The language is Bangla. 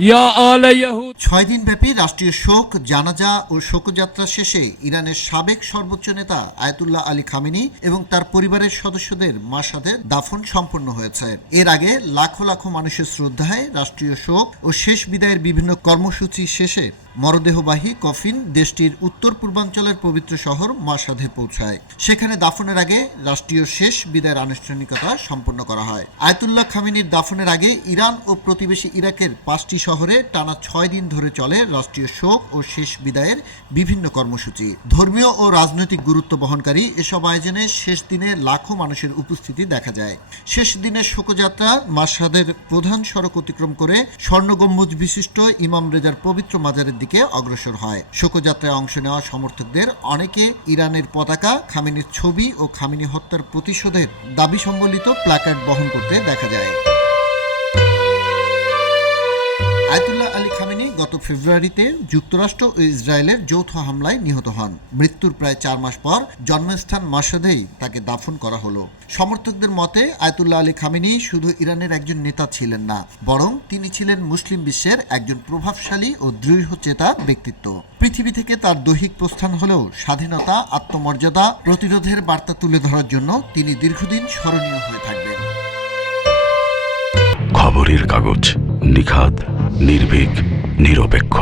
ছয় দিনব্যাপী রাষ্ট্রীয় শোক, জানাজা ও শোকযাত্রা শেষে ইরানের সাবেক সর্বোচ্চ নেতা আয়াতুল্লাহ আলী খামেনি এবং তার পরিবারের সদস্যদের মাশহাদে দাফন সম্পন্ন হয়েছে। এর আগে লাখো লাখো মানুষের শ্রদ্ধায় রাষ্ট্রীয় শোক ও শেষ বিদায়ের বিভিন্ন কর্মসূচি শেষে মরদেহবাহী কফিন দেশটির উত্তর পূর্বাঞ্চলের পবিত্র শহর মাশহাদে পৌঁছায়। সেখানে দাফনের আগে রাষ্ট্রীয় শেষ বিদায়ের আনুষ্ঠানিকতা সম্পন্ন করা হয়। আয়াতুল্লাহ খামেনির দাফনের আগে ইরান ও প্রতিবেশী ইরাকের 5টি শহরে টানা 6 দিন ধরে চলে রাষ্ট্রীয় শোক ও শেষ বিদায়ের বিভিন্ন কর্মসূচি। ধর্মীয় ও রাজনৈতিক গুরুত্ব বহনকারী এসব আয়োজনে শেষ দিনে লাখো মানুষের উপস্থিতি দেখা যায়। শেষ দিনের শোকযাত্রা মাশহাদের প্রধান সড়ক অতিক্রম করে স্বর্ণ গম্বুজ বিশিষ্ট ইমাম রেজার পবিত্র মাজারের দিকে অগ্রসর হয়। শোকযাত্রায় অংশ নেওয়া সমর্থকদের অনেকে ইরানের পতাকা, খামেনির ছবি ও খামেনি হত্যার প্রতিশোধের দাবি সম্বলিত প্ল্যাকার্ড বহন করতে দেখা যায়। আয়াতুল্লাহ আলী খামেনি গত ফেব্রুয়ারিতে যুক্তরাষ্ট্র ও ইসরায়েলের যৌথ হামলায় নিহত হন। মৃত্যুর প্রায় 4 মাস পর জন্মস্থান মাশহাদেই তাকে দাফন করা হলো। সমর্থকদের মতে আয়াতুল্লাহ আলী খামেনি শুধু ইরানের একজন নেতা ছিলেন না, বরং তিনি ছিলেন মুসলিম বিশ্বের একজন প্রভাবশালী ও দৃঢ়চেতা ব্যক্তিত্ব। পৃথিবী থেকে তার দৈহিক প্রস্থান হলেও স্বাধীনতা, আত্মমর্যাদা, প্রতিরোধের বার্তা তুলে ধরার জন্য তিনি দীর্ঘদিন স্মরণীয় হয়ে থাকবেন। খবরের কাগজ, নিখাত, নির্ভীক, নিরপেক্ষ।